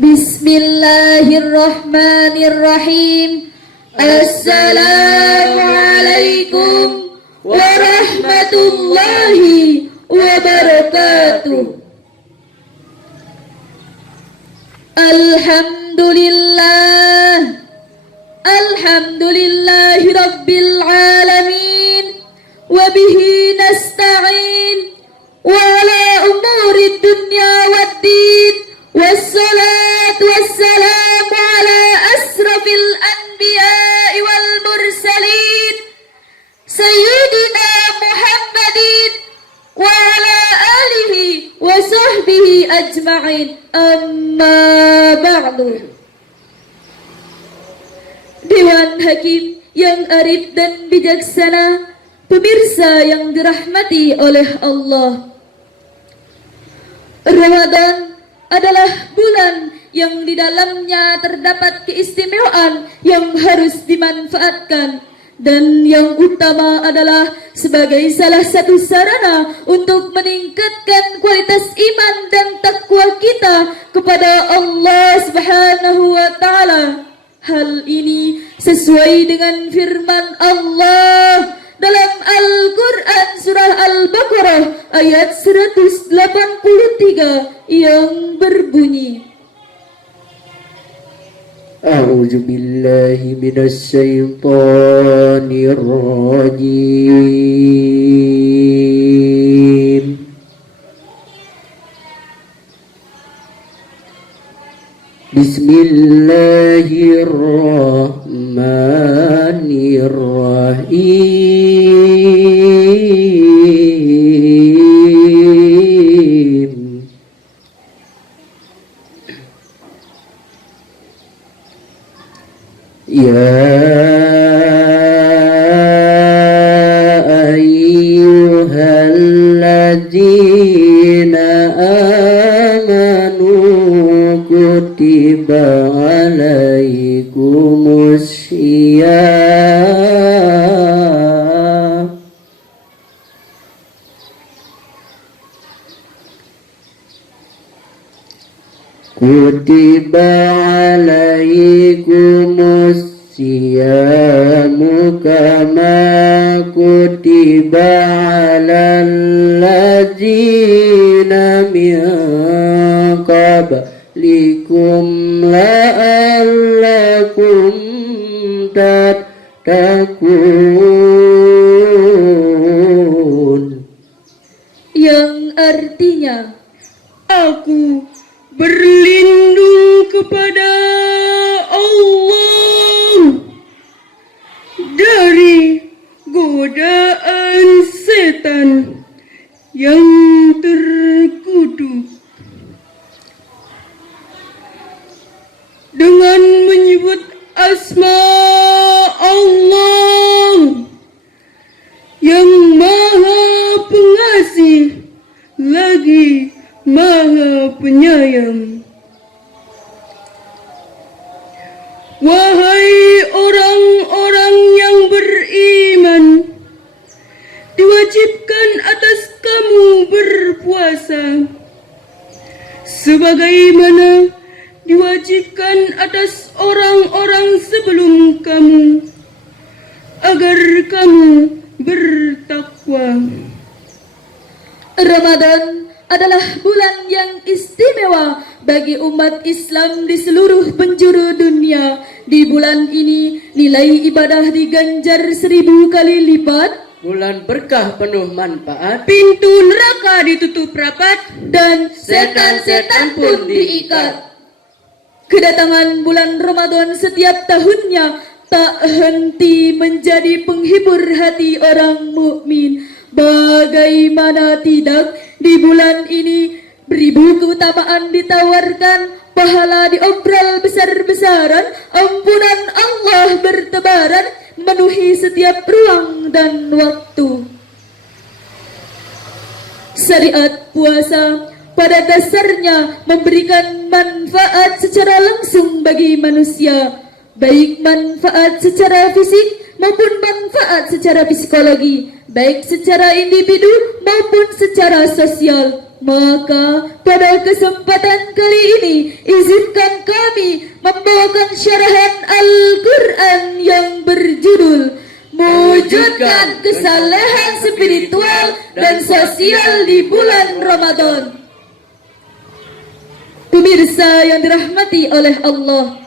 Bismillahirrahmanirrahim. Assalamualaikum warahmatullahi wabarakatuh. Alhamdulillah, alhamdulillahi rabbil alamin, wabihi nasta'in wa ala umuri dunya waddin, wassalatu wassalamu ala asrafil anbiya'i wal mursalin, sayyidina Muhammadin wa ala alihi wa sahbihi ajma'in, amma ba'du. Dewan Hakim yang arif dan bijaksana, pemirsa yang dirahmati oleh Allah, Ramadan adalah bulan yang di dalamnya terdapat keistimewaan yang harus dimanfaatkan, dan yang utama adalah sebagai salah satu sarana untuk meningkatkan kualitas iman dan takwa kita kepada Allah Subhanahu wa Ta'ala. Hal ini sesuai dengan firman Allah dalam Al-Quran surah Al-Baqarah ayat 183 yang berbunyi, A'udzu billahi minasy syaithanir rajim. Bismillahirrahmanirrahim. Ya ayyuhalladzina amanu kutiba alaikumus syiyam kutiba alaikumus siyamu kama kutiba alal ladzina min qablikum la'allakum tattaqun, yang artinya, aku berlindung kepada Allah dari godaan setan yang terkutuk, dengan menyebut asma Allah yang Maha Pengasih lagi Maha Penyayang. Wahai orang-orang yang beriman, diwajibkan atas kamu berpuasa sebagaimana diwajibkan atas orang-orang sebelum kamu, agar kamu bertakwa. Ramadan adalah bulan yang istimewa bagi umat Islam di seluruh penjuru dunia. Di bulan ini nilai ibadah diganjar 1000 kali lipat, bulan berkah penuh manfaat, pintu neraka ditutup rapat, dan setan-setan pun diikat. Kedatangan bulan Ramadan setiap tahunnya tak henti menjadi penghibur hati orang mukmin. Bagaimana tidak, di bulan ini beribu keutamaan ditawarkan, pahala diobral besar-besaran, ampunan Allah bertebaran, memenuhi setiap ruang dan waktu. Syariat puasa pada dasarnya memberikan manfaat secara langsung bagi manusia, baik manfaat secara fisik maupun manfaat secara psikologi, baik secara individu maupun secara sosial. Maka pada kesempatan kali ini izinkan kami membawakan syarahan Al-Quran yang berjudul Mewujudkan Kesalehan Spiritual dan Sosial di Bulan Ramadan. Pemirsa yang dirahmati oleh Allah,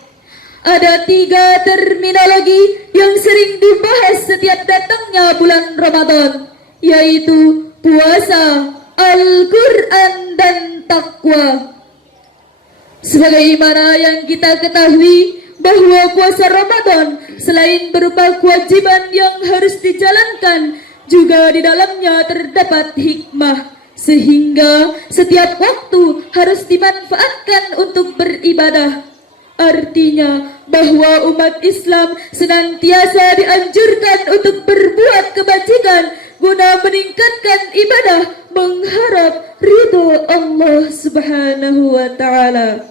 ada 3 terminologi yang sering dibahas setiap datangnya bulan Ramadan, yaitu puasa, Al-Quran, dan takwa. Sebagaimana yang kita ketahui bahwa puasa Ramadan selain berupa kewajiban yang harus dijalankan, juga di dalamnya terdapat hikmah, sehingga setiap waktu harus dimanfaatkan untuk beribadah. Artinya bahwa umat Islam senantiasa dianjurkan untuk berbuat kebajikan guna meningkatkan ibadah, mengharap ridho Allah Subhanahu wa Ta'ala.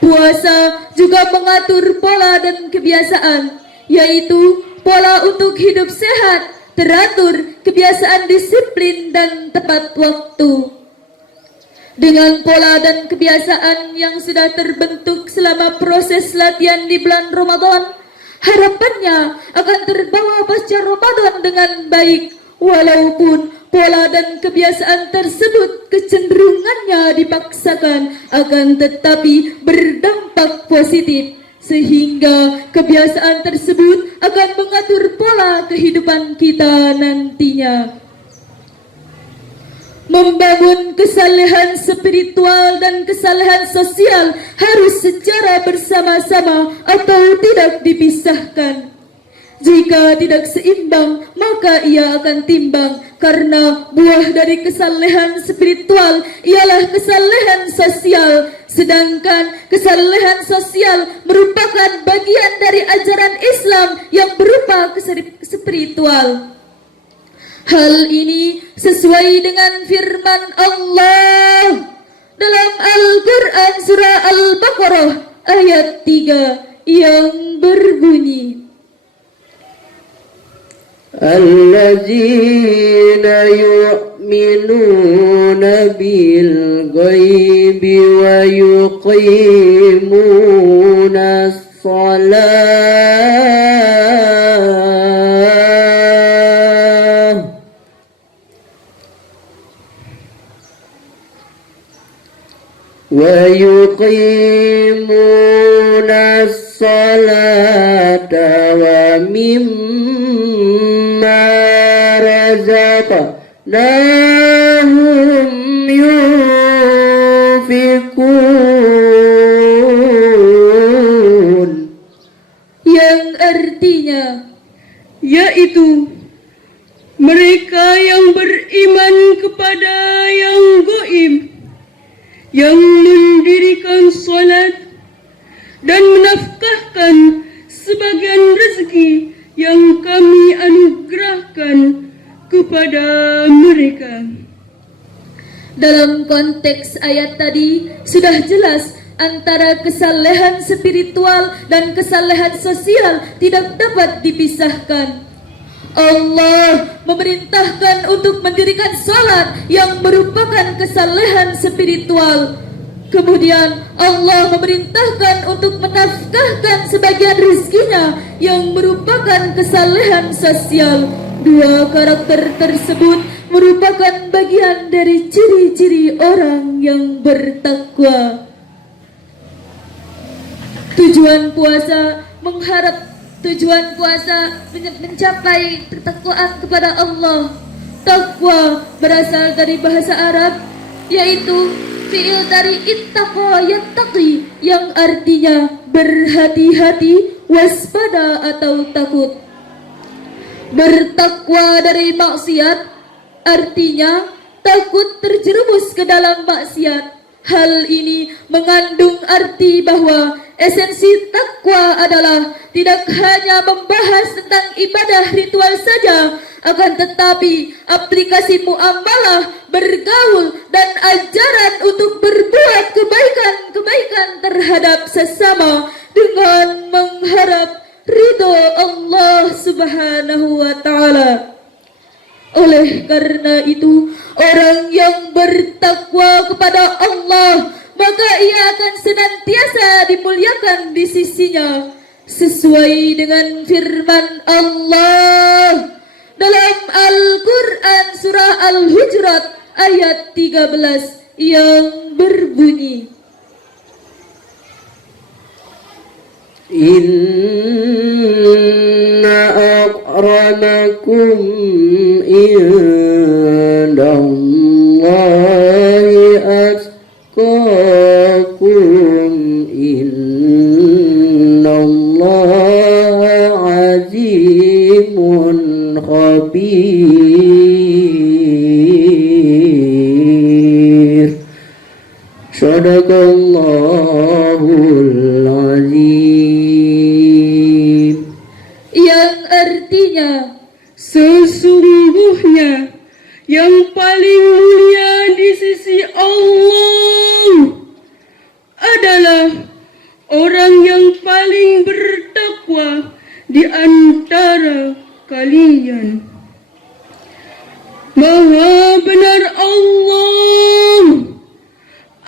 Puasa juga mengatur pola dan kebiasaan, yaitu pola untuk hidup sehat, teratur, kebiasaan disiplin, dan tepat waktu. Dengan pola dan kebiasaan yang sudah terbentuk selama proses latihan di bulan Ramadan, harapannya akan terbawa pasca Ramadan dengan baik, walaupun pola dan kebiasaan tersebut kecenderungannya dipaksakan, akan tetapi berdampak positif, sehingga kebiasaan tersebut akan mengatur pola kehidupan kita nantinya. Membangun kesalehan spiritual dan kesalehan sosial harus secara bersama-sama atau tidak dipisahkan. Jika tidak seimbang, maka ia akan timbang, karena buah dari kesalehan spiritual ialah kesalehan sosial, sedangkan kesalehan sosial merupakan bagian dari ajaran Islam yang berupa spiritual. Hal ini sesuai dengan firman Allah dalam Al-Quran surah Al-Baqarah ayat 3 yang berbunyi, Alladzina yu'minuna bil ghaibi wa yuqimuna as-salat ويقيمون الصلاة ومما رزقناهم ينفقون, yang artinya yaitu mereka yang beriman kepada yang gaib, yang mendirikan salat dan menafkahkan sebagian rezeki yang kami anugerahkan kepada mereka. Dalam konteks ayat tadi sudah jelas antara kesalehan spiritual dan kesalehan sosial tidak dapat dipisahkan. Allah memerintahkan untuk mendirikan salat yang merupakan kesalehan spiritual. Kemudian Allah memerintahkan untuk menafkahkan sebagian rezekinya yang merupakan kesalehan sosial. Dua karakter tersebut merupakan bagian dari ciri-ciri orang yang bertakwa. Tujuan puasa mencapai ketakwaan kepada Allah. Takwa berasal dari bahasa Arab, yaitu fi'il dari ittaqa yattaqi, yang artinya berhati-hati, waspada atau takut. Bertakwa dari maksiat artinya takut terjerumus ke dalam maksiat. Hal ini mengandung arti bahwa esensi takwa adalah tidak hanya membahas tentang ibadah ritual saja, akan tetapi aplikasi muamalah, bergaul, dan ajaran untuk berbuat kebaikan-kebaikan terhadap sesama dengan mengharap ridho Allah Subhanahu wa Ta'ala. Oleh karena itu, orang yang bertakwa kepada Allah, maka ia akan senantiasa dimuliakan di sisinya, sesuai dengan firman Allah dalam Al-Quran surah Al-Hujurat ayat 13 yang berbunyi, Inna akramakum indallahi atqakum innallaha azimun khabir. Sadaqallahul azim. yang artinya, Sesungguhnya yang paling mulia di sisi Allah adalah orang yang paling bertakwa di antara kalian. Maha benar Allah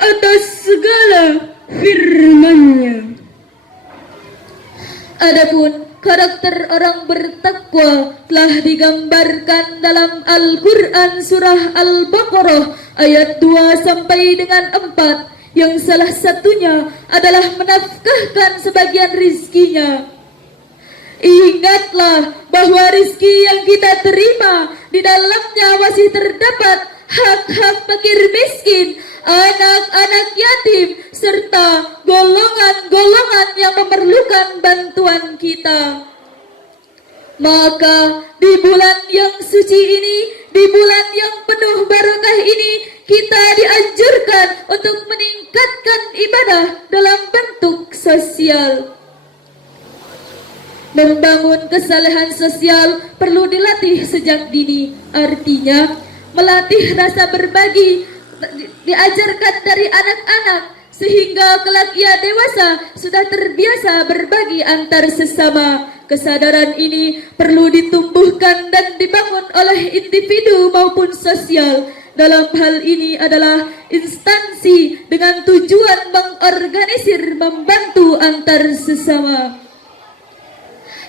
atas segala firman-Nya. adapun karakter orang bertakwa telah digambarkan dalam Al-Quran surah Al-Baqarah ayat 2 sampai dengan 4, yang salah satunya adalah menafkahkan sebagian rizkinya. Ingatlah bahwa rizki yang kita terima di dalamnya masih terdapat hak-hak fakir miskin, anak-anak yatim, serta golongan-golongan yang memerlukan bantuan kita. Maka di bulan yang suci ini, di bulan yang penuh barokah ini, kita dianjurkan untuk meningkatkan ibadah dalam bentuk sosial. Membangun kesalehan sosial perlu dilatih sejak dini. Artinya, melatih rasa berbagi diajarkan dari anak-anak sehingga kelak ia dewasa sudah terbiasa berbagi antar sesama. Kesadaran ini perlu ditumbuhkan dan dibangun oleh individu maupun sosial. Dalam hal ini adalah instansi dengan tujuan mengorganisir, membantu antar sesama.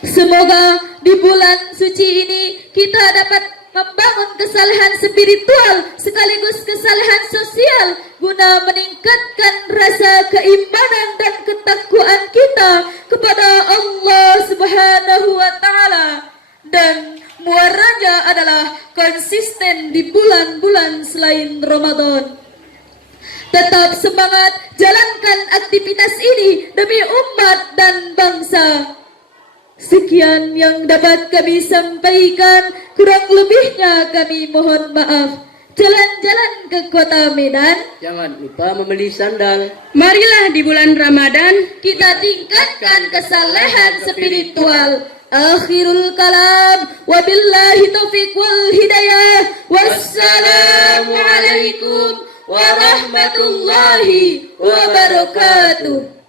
Semoga di bulan suci ini kita dapat membangun kesalehan spiritual sekaligus kesalehan sosial guna meningkatkan rasa keimanan dan ketakwaan kita kepada Allah Subhanahu wa taala, dan muaranya adalah konsisten di bulan-bulan selain Ramadan. Tetap semangat jalankan aktivitas ini demi umat dan bangsa. Sekian yang dapat kami sampaikan, kurang lebihnya kami mohon maaf. Jalan-jalan ke kota Medan, Jangan lupa membeli sandal. Marilah di bulan Ramadan kita tingkatkan kesalehan spiritual. Akhirul kalam, wabillahi taufiq wal hidayah. Wassalamualaikum warahmatullahi wabarakatuh.